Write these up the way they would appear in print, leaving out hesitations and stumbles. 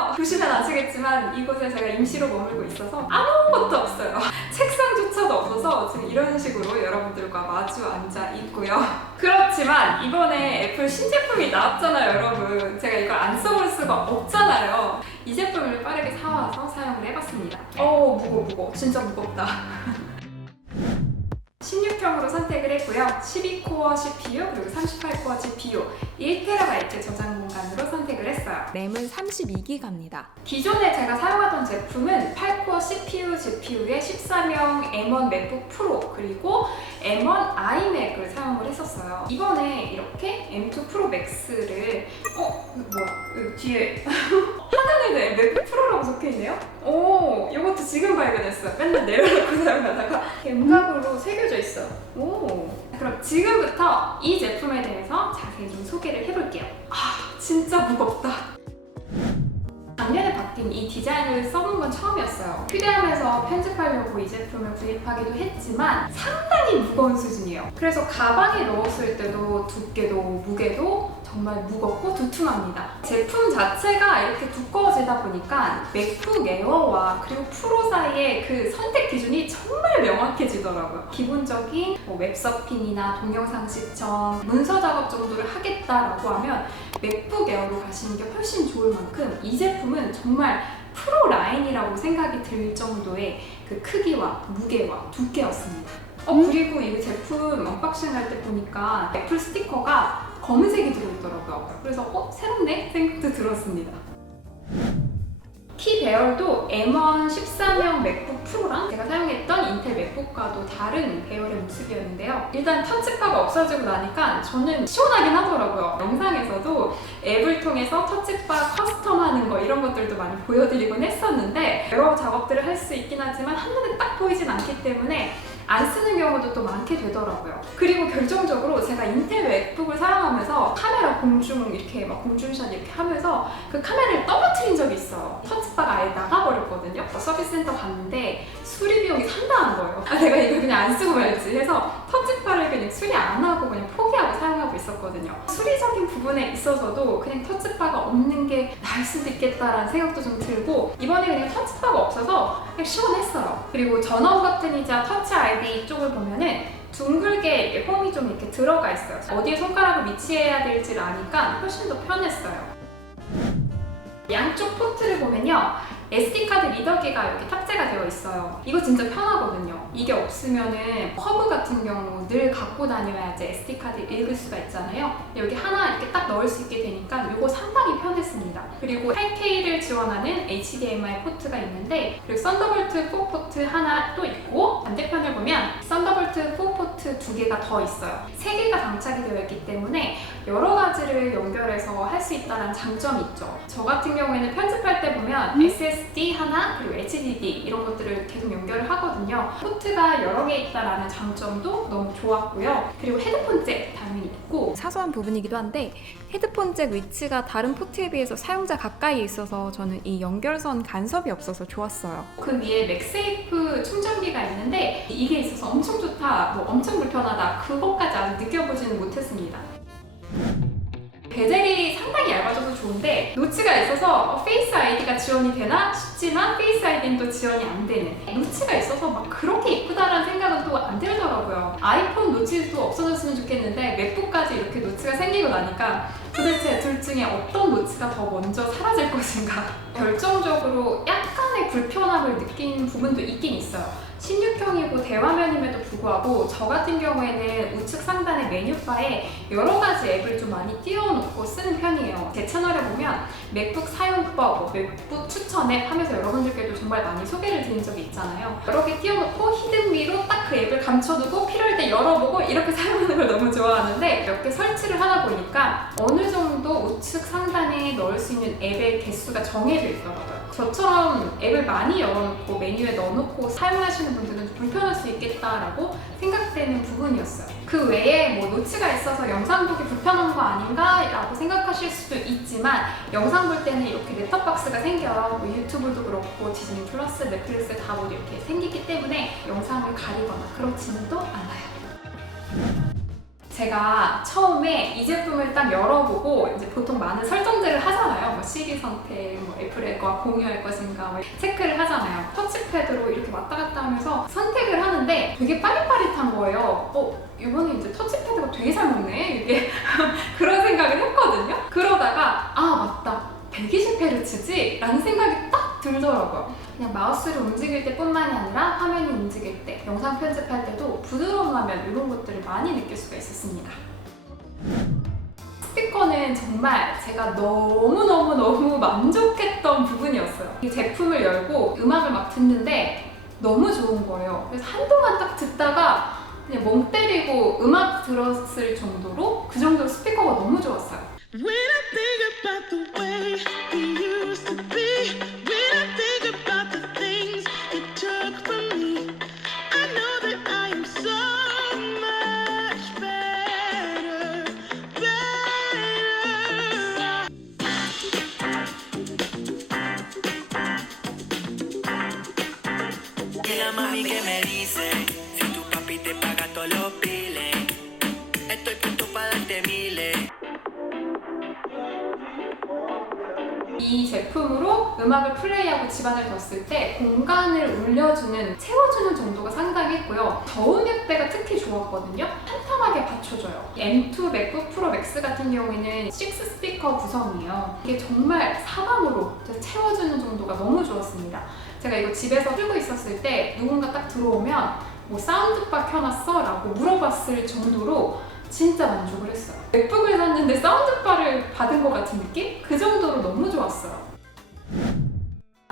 안녕하세요. 보시면 아시겠지만 이곳에 제가 임시로 머물고 있어서 아무것도 없어요. 책상조차도 없어서 지금 이런 식으로 여러분들과 마주 앉아 있고요. 그렇지만 이번에 애플 신제품이 나왔잖아요, 여러분. 제가 이걸 안 써볼 수가 없잖아요. 이 제품을 빠르게 사와서 사용을 해봤습니다. 무거워. 진짜 무겁다. 16형으로 선택을 했고요. 12코어 CPU 그리고 38코어 GPU 1TB 저장 공간으로 선택을 했어요. 램은 32기가입니다. 기존에 제가 사용하던 제품은 8코어 CPU, GPU에 13형 M1 맥북 프로 그리고 M1 아이맥을 사용을 했었어요. 이번에 이렇게 M2 프로 맥스를 여기 뒤에 하단에는 맥북 프로라고 적혀있네요? 이것도 지금 발견했어요. 맨날 내려놓고 사용하다가 갬각으로 새겨져 있어요. 그럼 지금부터 이 제품에 대해서 자세히 좀 소개를 해볼게요. 진짜 무겁다. 작년에 바뀐 이 디자인을 써본 건 처음이었어요. 휴대하면서 편집하려고 이 제품을 구입하기도 했지만 상당히 무거운 수준이에요. 그래서 가방에 넣었을 때도 두께도 무게도 정말 무겁고 두툼합니다. 제품 자체가 이렇게 두꺼워지다 보니까 맥북 에어와 그리고 프로 사이의 그 선택 기준이 정말 명확해지더라고요. 기본적인 웹서핑이나 동영상 시청, 문서 작업 정도를 하겠다라고 하면 맥북 에어로 가시는 게 훨씬 좋을 만큼 이 제품은 정말 프로 라인이라고 생각이 들 정도의 그 크기와 무게와 두께였습니다. 그리고 이 제품 언박싱 할 때 보니까 애플 스티커가 검은색이 들어있더라고요. 그래서 새롭네? 생각도 들었습니다. 키 배열도 M1 13형 맥북 프로랑 제가 사용했던 인텔 맥북과도 다른 배열의 모습이었는데요. 일단 터치바가 없어지고 나니까 저는 시원하긴 하더라고요. 영상에서도 앱을 통해서 터치바 커스텀하는 거 이런 것들도 많이 보여드리곤 했었는데 여러 작업들을 할 수 있긴 하지만 한눈에 딱 보이진 않기 때문에 안 쓰는 경우도 또 많게 되더라고요. 그리고 결정적으로 제가 인텔 맥북을 사용하면서 카메라 공중 이렇게 막 공중샷 이렇게 하면서 그 카메라를 떨어뜨린 적이 있어요. 터치바가 아예 나가버렸거든요. 서비스 센터 갔는데 수리 비용이 상당한 거예요. 내가 이거 그냥 안 쓰고 말지 해서 터치바를 그냥 수리 안 하고 그냥 포기하고 사용하고 있었거든요. 수리적인 부분에 있어서도 그냥 터치바가 없는 게 나을 수도 있겠다라는 생각도 좀 들고 이번에 그냥 터치바가 없어서 그냥 시원했어요. 그리고 전원 버튼이자 터치 아이디 쪽을 보면은 둥글게 이렇게 홈이 좀 이렇게 들어가 있어요. 어디에 손가락을 위치해야 될지를 아니까 훨씬 더 편했어요. 양쪽 포트를 보면요. SD카드 리더기가 이렇게 탑재가 되어 있어요. 이거 진짜 편하거든요. 이게 없으면은 허브 같은 경우 늘 갖고 다녀야지 SD카드 읽을 수가 있잖아요. 여기 하나 이렇게 딱 넣을 수 있게 되니까 이거 상당히 편했습니다. 그리고 8K를 지원하는 HDMI 포트가 있는데 그리고 썬더볼트 4 포트 하나 또 있고 반대편을 보면 썬더볼트 4 포트 2개가 더 있어요. 3개가 장착이 되어 있기 때문에 여러 가지를 연결해서 할 수 있다는 장점이 있죠. 저 같은 경우에는 편집할 때 보면 SSD 하나 그리고 HDD 이런 것들을 계속 연결을 하거든요. 포트가 여러 개 있다라는 장점도 너무 좋았고요. 그리고 헤드폰 잭 당연히 있고 사소한 부분이기도 한데 헤드폰 잭 위치가 다른 포트에 비해서 사용자 가까이에 있어서 저는 이 연결선 간섭이 없어서 좋았어요. 그 위에 맥세이프 충전기가 있는데 이게 있어서 엄청 좋다, 엄청 불편하다 그것까지 아직 느껴보지는 못했습니다. 베젤이 상당히 얇아져서 좋은데 노치가 있어서 페이스 아이디가 지원이 되나 싶지만 페이스 아이디는 또 지원이 안 되는 노치가 있어서 막 그렇게 이쁘다라는 생각은 또 안 들더라고요. 아이폰 노치도 없어졌으면 좋겠는데 맥북까지 이렇게 노치가 생기고 나니까 도대체 둘 중에 어떤 노치가 더 먼저 사라질 것인가 결정적으로 약간의 불편함을 느낀 부분도 있긴 있어요. 16형이고 대화면임에도 불구하고 저 같은 경우에는 우측 상단의 메뉴바에 여러 가지 앱을 좀 많이 띄워놓고 쓰는 편이에요. 제 채널에 보면 맥북 사용법, 맥북 추천 앱 하면서 여러분들께도 정말 많이 소개를 드린 적이 있잖아요. 여러 개 띄워놓고 히든 위로 딱 그 앱을 감춰두고 필요할 때 열어보고 이렇게 사용하는 걸 너무 좋아하는데 몇 개 설치를 하다 보니까 어느 정도 우측 상단에 넣을 수 있는 앱의 개수가 정해져 있더라고요. 저처럼 앱을 많이 열어놓고 메뉴에 넣어놓고 사용하시는 분들은 좀 불편할 수 있겠다라고 생각되는 부분이었어요. 그 외에 노치가 있어서 영상 보기 불편한 거 아닌가? 라고 생각하실 수도 있지만 영상 볼 때는 이렇게 넷톱박스가 생겨요. 유튜브도 그렇고 디즈니 플러스, 넷플릭스 다 모두 이렇게 생기기 때문에 영상을 가리거나 그렇지는 또 않아요. 제가 처음에 이 제품을 딱 열어보고 이제 보통 많은 설정들을 하잖아요. 뭐 시리 선택, 뭐 애플과 공유할 것인가 뭐 체크를 하잖아요. 터치패드로 이렇게 왔다 갔다 하면서 선택을 하는데 되게 빠릿빠릿한 거예요. 이번에 이제 터치패드가 되게 잘 먹네? 이게 그런 생각을 했거든요. 그러다가 맞다. 120Hz지? 라는 생각이 딱 들더라고요. 그냥 마우스를 움직일 때뿐만이 아니라 화면이 움직일 때, 영상 편집할 때도 부드러운 화면 이런 것들을 많이 느낄 수가 있었습니다. 스피커는 정말 제가 너무너무 만족했던 부분이었어요. 이 제품을 열고 음악을 막 듣는데 너무 좋은 거예요. 그래서 한동안 딱 듣다가 그냥 멍 때리고 음악 들었을 정도로 그 정도로 스피커가 너무 좋았어요. When I think about the way we used to be, when I think about the things you took from me, I know that I am so much better, better. Y la mami que me dice, si tu papi te paga todos los biles, estoy pronto para darte miles. 이 제품으로 음악을 플레이하고 집안을 뒀을 때 공간을 울려주는, 채워주는 정도가 상당했고요. 저음 역대가 특히 좋았거든요. 탄탄하게 받쳐줘요. M2 맥북 프로 맥스 같은 경우에는 6 스피커 구성이에요. 이게 정말 사방으로 채워주는 정도가 너무 좋았습니다. 제가 이거 집에서 틀고 있었을 때 누군가 딱 들어오면 뭐 사운드바 켜놨어? 라고 물어봤을 정도로 진짜 만족을 했어요. 맥북을 샀는데 사운드바를 받은 것 같은 느낌? 그 정도로 너무 좋았어요.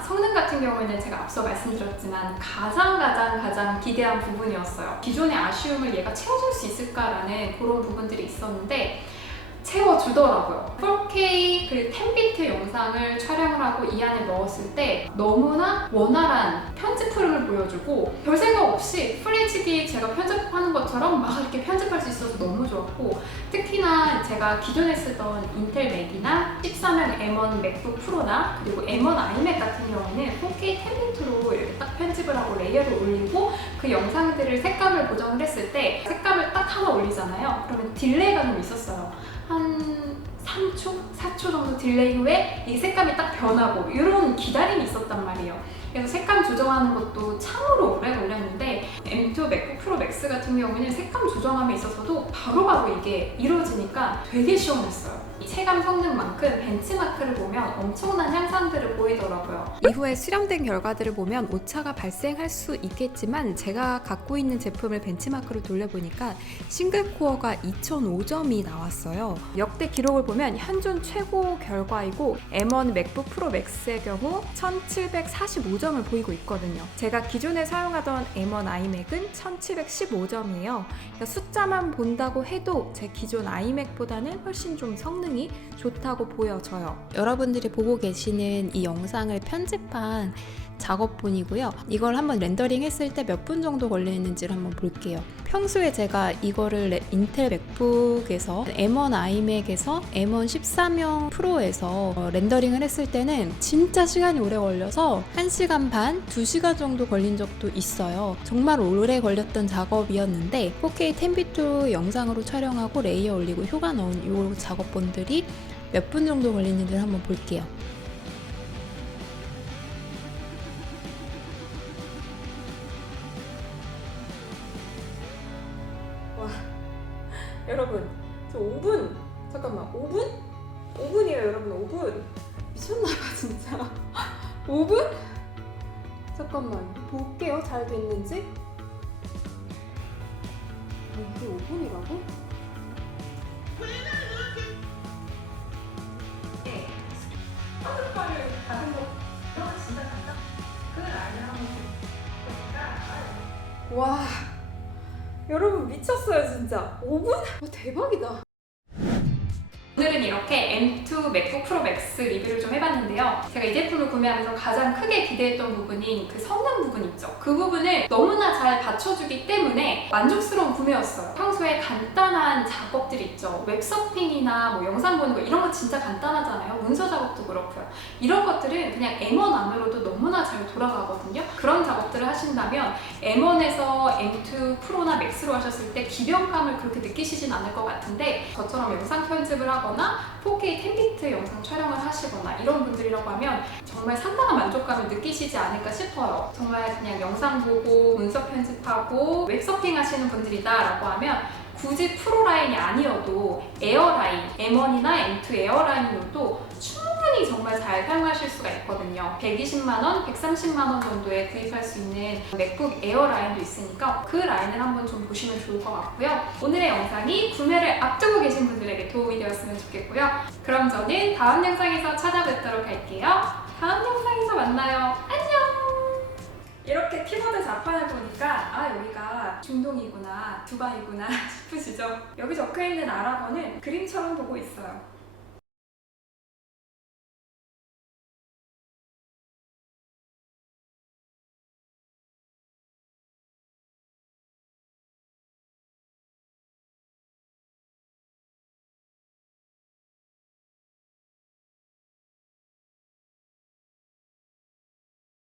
성능 같은 경우에는 제가 앞서 말씀드렸지만 가장 기대한 부분이었어요. 기존의 아쉬움을 얘가 채워줄 수 있을까라는 그런 부분들이 있었는데 채워주더라고요. 4K 그리고 10비트 영상을 촬영을 하고 이 안에 넣었을 때 너무나 원활한 편집 흐름을 보여주고 별 생각 없이 FHD 제가 편집하는 것처럼 막 이렇게 편집할 수 있어서 너무 좋았고, 특히나 제가 기존에 쓰던 인텔 맥이나 13형 M1 맥북 프로나 그리고 M1 아이맥 같은 경우에는 4K 10비트로 이렇게 딱 편집을 하고 레이어를 올리고 그 영상들을 색감을 보정을 했을 때 색감을 딱 하나 올리잖아요. 그러면 딜레이가 좀 있었어요. 한 3초? 4초 정도 딜레이 후에 이 색감이 딱 변하고 이런 기다림이 있었단 말이에요. 그래서 색감 조정하는 것도 참으로 오래 걸렸는데 M2 맥북 프로 맥스 같은 경우에는 색감 조정함에 있어서도 바로바로 이게 이루어지니까 되게 시원했어요. 이 체감 성능만큼 벤치마크를 보면 엄청난 향상들을 보이더라고요. 이후에 수렴된 결과들을 보면 오차가 발생할 수 있겠지만 제가 갖고 있는 제품을 벤치마크로 돌려보니까 싱글코어가 2005점이 나왔어요. 역대 기록을 보면 현존 최고 결과이고 M1 맥북 프로 맥스의 경우 1745점을 보이고 있거든요. 제가 기존에 사용하던 M1 아이맥은 1715점이에요. 그러니까 숫자만 본다고 해도 제 기존 아이맥보다는 훨씬 좀 성능이 좋다고 보여져요. 여러분들이 보고 계시는 이 영상을 편집한 작업본이고요. 이걸 한번 렌더링 했을 때 몇 분 정도 걸리는지를 한번 볼게요. 평소에 제가 이거를 인텔 맥북에서 M1 아이맥에서 M1 13형 프로에서 렌더링을 했을 때는 진짜 시간이 오래 걸려서 1시간 반, 2시간 정도 걸린 적도 있어요. 정말 오래 걸렸던 작업이었는데 4K 10비트 영상으로 촬영하고 레이어 올리고 효과 넣은 이 작업본들이 몇 분 정도 걸리는지를 한번 볼게요. 여러분, 저 5분! 잠깐만, 5분? 5분이에요, 여러분, 5분! 미쳤나봐, 진짜. 5분? 잠깐만, 볼게요, 잘 됐는지. 이게 5분이라고? 네. 스파를 받은 거, 이런 거 진짜 간다? 그걸 알면 와. 여러분 미쳤어요 진짜. 5분? 대박이다. 오늘은 이렇게 M2 맥북 프로 맥스 리뷰를 좀 해봤는데요. 제가 이 제품을 구매하면서 가장 크게 기대했던 부분인 그 성능 부분 있죠. 그 부분을 너무나 잘 받쳐주기 때문에 만족스러운 구매였어요. 평소에 간단한 작업들 있죠. 웹서핑이나 뭐 영상 보는 거 이런 거 진짜 간단하잖아요. 문서 작업도 그렇고요. 이런 것들은 그냥 M1 안으로도 너무나 잘 돌아가거든요. 그런 작업들을 하실 하신다면 M1에서 M2 프로나 맥스로 하셨을 때 기병감을 그렇게 느끼시진 않을 것 같은데, 저처럼 영상 편집을 하거나 4K 10비트 영상 촬영을 하시거나 이런 분들이라고 하면 정말 상당한 만족감을 느끼시지 않을까 싶어요. 정말 그냥 영상 보고 문서 편집하고 웹서핑 하시는 분들이다 라고 하면 굳이 프로 라인이 아니어도 에어라인, M1이나 M2 에어라인으로도 충분히 정말 잘 사용하실 수가 있거든요. 120만원, 130만원 정도에 구입할 수 있는 맥북 에어 라인도 있으니까 그 라인을 한번 좀 보시면 좋을 것 같고요. 오늘의 영상이 구매를 앞두고 계신 분들에게 도움이 되었으면 좋겠고요. 그럼 저는 다음 영상에서 찾아뵙도록 할게요. 다음 영상에서 만나요. 안녕! 이렇게 키보드 자판을 보니까 여기가 중동이구나, 두바이구나 싶으시죠? 여기 적혀있는 아랍어는 그림처럼 보고 있어요.